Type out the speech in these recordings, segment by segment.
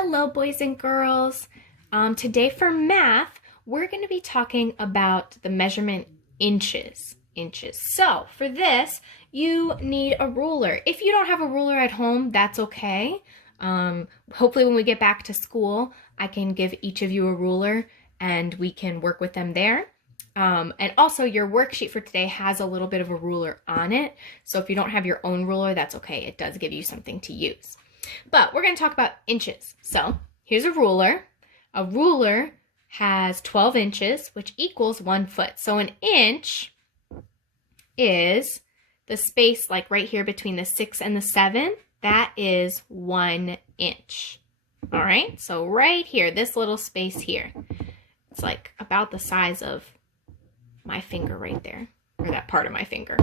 Hello, boys and girls. Today for math, we're going to be talking about the measurement inches. So for this, you need a ruler. If you don't have a ruler at home, that's okay. Hopefully when we get back to school, I can give each of you a ruler and we can work with them there. And also your worksheet for today has a little bit of a ruler on it. So if you don't have your own ruler, that's okay. It does give you something to use. But we're going to talk about inches. So here's a ruler. A ruler has 12 inches, which equals 1 foot. So an inch is the space like right here between the 6 and the 7. That is 1 inch. All right, so right here, this little space here, it's like about the size of my finger right there, or that part of my finger.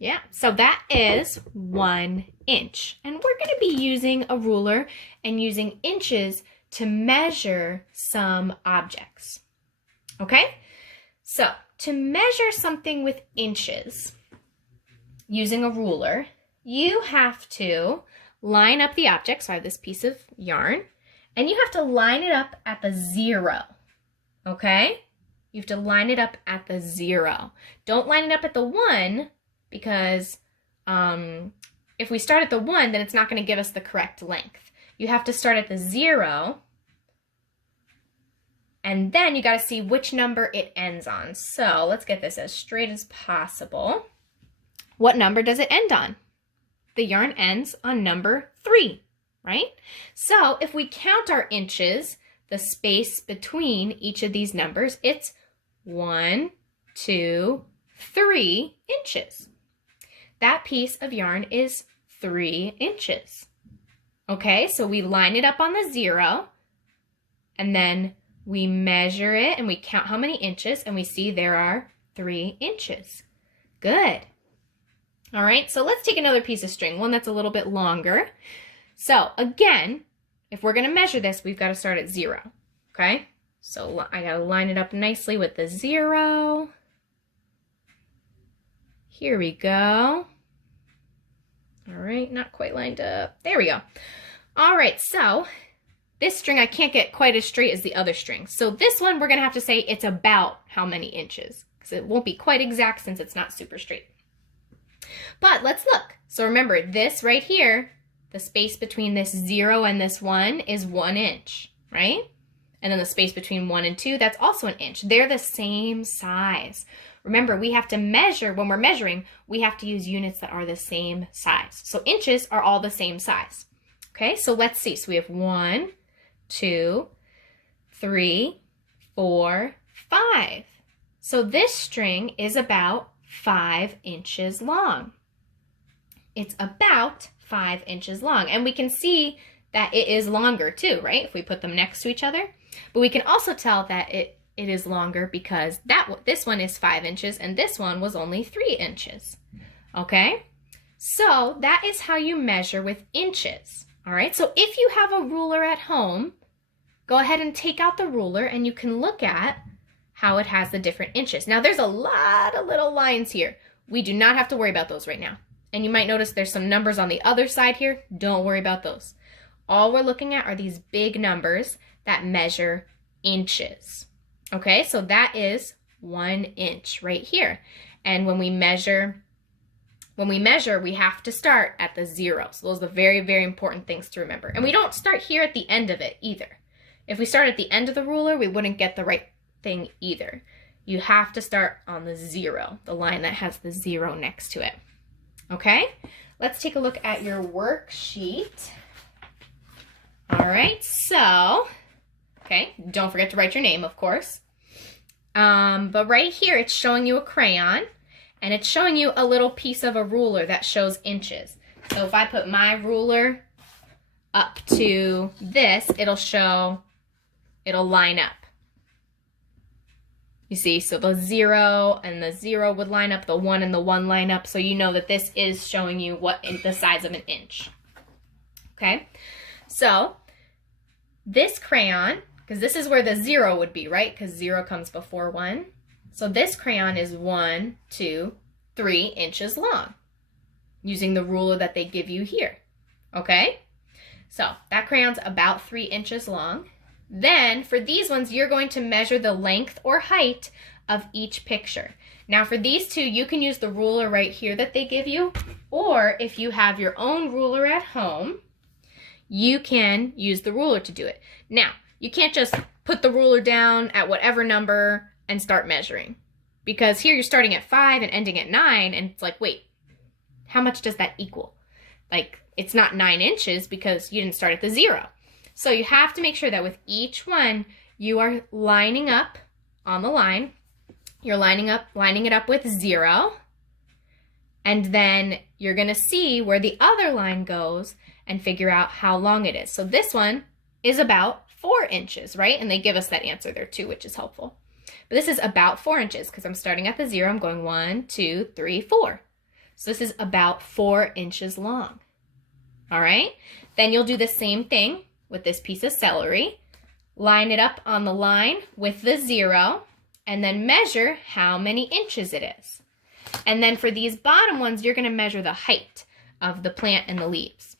Yeah, so that is 1 inch. And we're going to be using a ruler and using inches to measure some objects. Okay? So, to measure something with inches using a ruler, you have to line up the object. So I have this piece of yarn, and you have to line it up at the 0. Okay? You have to line it up at the 0. Don't line it up at the 1 because if we start at the 1, then it's not going to give us the correct length. You have to start at the 0, and then you got to see which number it ends on. So let's get this as straight as possible. What number does it end on? The yarn ends on number 3, right? So if we count our inches, the space between each of these numbers, it's 1, 2, 3 inches. That piece of yarn is 3 inches. Okay, so we line it up on the 0, and then we measure it and we count how many inches, and we see there are 3 inches. Good. All right, so let's take another piece of string, one that's a little bit longer. So again, if we're going to measure this, we've got to start at 0. Okay, so I got to line it up nicely with the 0. Here we go. All right, not quite lined up. There we go. All right, so this string I can't get quite as straight as the other string. So this one we're going to have to say it's about how many inches, because it won't be quite exact since it's not super straight. But let's look. So remember, this right here, the space between this 0 and this 1 is 1 inch, right? And then the space between 1 and 2, that's also an inch. They're the same size. Remember, we have to measure, when we're measuring, we have to use units that are the same size. So inches are all the same size. Okay, so let's see. So we have 1, 2, 3, 4, 5. So this string is about 5 inches long. It's about 5 inches long. And we can see that it is longer too, right? If we put them next to each other. But we can also tell that it is longer because this one is 5 inches and this one was only 3 inches. Okay? So that is how you measure with inches. All right? So if you have a ruler at home, go ahead and take out the ruler and you can look at how it has the different inches. Now there's a lot of little lines here. We do not have to worry about those right now. And you might notice there's some numbers on the other side here. Don't worry about those. All we're looking at are these big numbers that measure inches. Okay, so that is 1 inch right here. And when we measure, we have to start at the 0. So those are the very, very important things to remember. And we don't start here at the end of it either. If we start at the end of the ruler, we wouldn't get the right thing either. You have to start on the 0, the line that has the 0 next to it. Okay, let's take a look at your worksheet. All right, so, okay, don't forget to write your name, of course. But right here, it's showing you a crayon, and it's showing you a little piece of a ruler that shows inches. So if I put my ruler up to this, it'll line up. You see, so the 0 and the 0 would line up, the 1 and the 1 line up, so you know that this is showing you the size of an inch. Okay, so this crayon, because this is where the 0 would be, right? Because 0 comes before 1. So this crayon is 1, 2, 3 inches long, using the ruler that they give you here. Okay, So that crayon's about 3 inches long. Then for these ones, you're going to measure the length or height of each picture. Now for these two, you can use the ruler right here that they give you, or if you have your own ruler at home, you can use the ruler to do it. Now, you can't just put the ruler down at whatever number and start measuring, because here you're starting at 5 and ending at 9, and it's like, wait, how much does that equal? Like, it's not 9 inches because you didn't start at the 0. So you have to make sure that with each one, you are lining up on the line. You're lining it up with 0, and then you're gonna see where the other line goes and figure out how long it is. So this one is about 4 inches, right? And they give us that answer there too, which is helpful. But this is about 4 inches because I'm starting at the 0. I'm going 1, 2, 3, 4. So this is about 4 inches long. All right? Then you'll do the same thing with this piece of celery. Line it up on the line with the 0, and then measure how many inches it is. And then for these bottom ones, you're gonna measure the height of the plant and the leaves.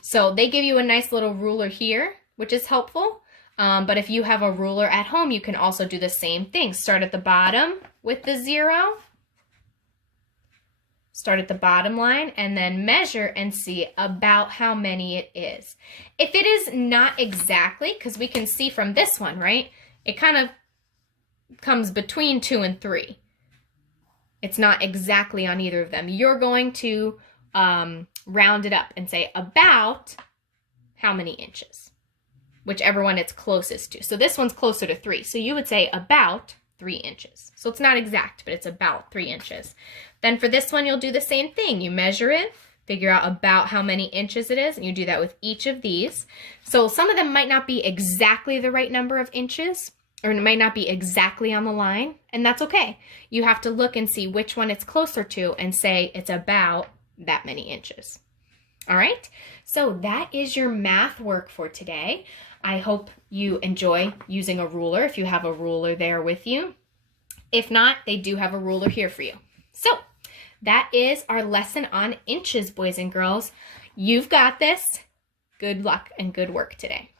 So they give you a nice little ruler here, which is helpful. But if you have a ruler at home, you can also do the same thing. Start at the bottom with the 0. Start at the bottom line and then measure and see about how many it is. If it is not exactly, because we can see from this one, right? It kind of comes between 2 and 3. It's not exactly on either of them. You're going to round it up and say about how many inches, whichever one it's closest to. So this one's closer to 3. So you would say about 3 inches. So it's not exact, but it's about 3 inches. Then for this one, you'll do the same thing. You measure it, figure out about how many inches it is, and you do that with each of these. So some of them might not be exactly the right number of inches, or it might not be exactly on the line, and that's okay. You have to look and see which one it's closer to and say it's about that many inches. All right, so that is your math work for today. I hope you enjoy using a ruler if you have a ruler there with you. If not, they do have a ruler here for you. So that is our lesson on inches, boys and girls. You've got this. Good luck and good work today.